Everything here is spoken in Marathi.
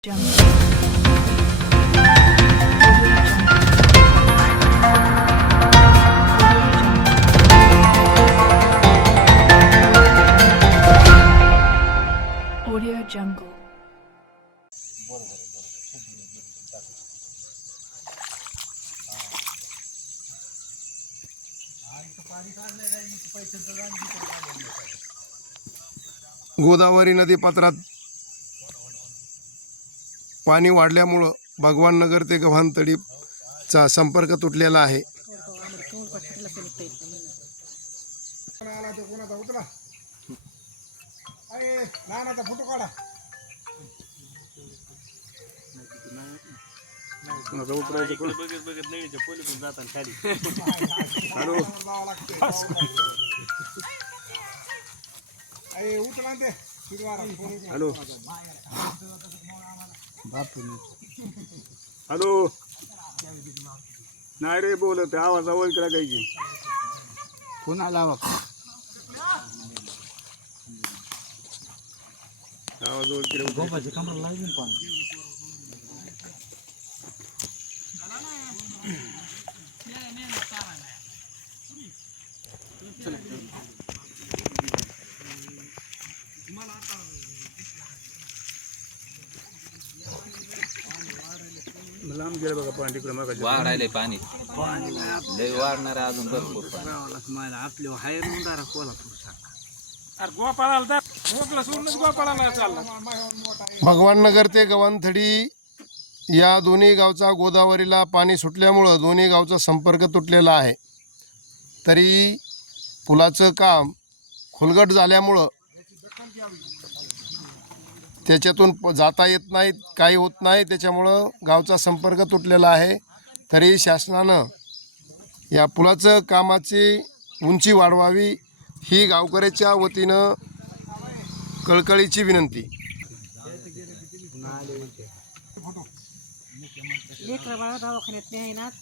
Audio Jungle. गोदावरी नदी पात्रात पाणी वाढल्यामुळं भगवान नगर ते गव्हाणतळीचा संपर्क तुटलेला आहे. हॅलो. हॅलो. नाही रे बोलत आवाज आवाज करा काही? पुन्हा लावा आवाज आवाज केला लांब गेलं बघा पाणी तिकडे मग वाढायले पाणी. लय वाढणार आहे अजून भरपूर पाणी. मला आपल्या हायर उंदारा कोल्हापूर भगवान नगर ते गव्हाणथडी या दोन्ही गावचा गोदावरीला पाणी सुटल्यामुळं दोन्ही गावचा संपर्क तुटलेला आहे. तरी पुलाचं काम खुलगट झाल्यामुळं त्याच्यातून प- जाता येत नाही काही होत नाही. त्याच्यामुळं गावचा संपर्क तुटलेला आहे. तरी शासनानं या पुलाचं कामाची उंची वाढवावी ही गावकऱ्याच्या वतीनं कळकळीची विनंती. दवाखान्यात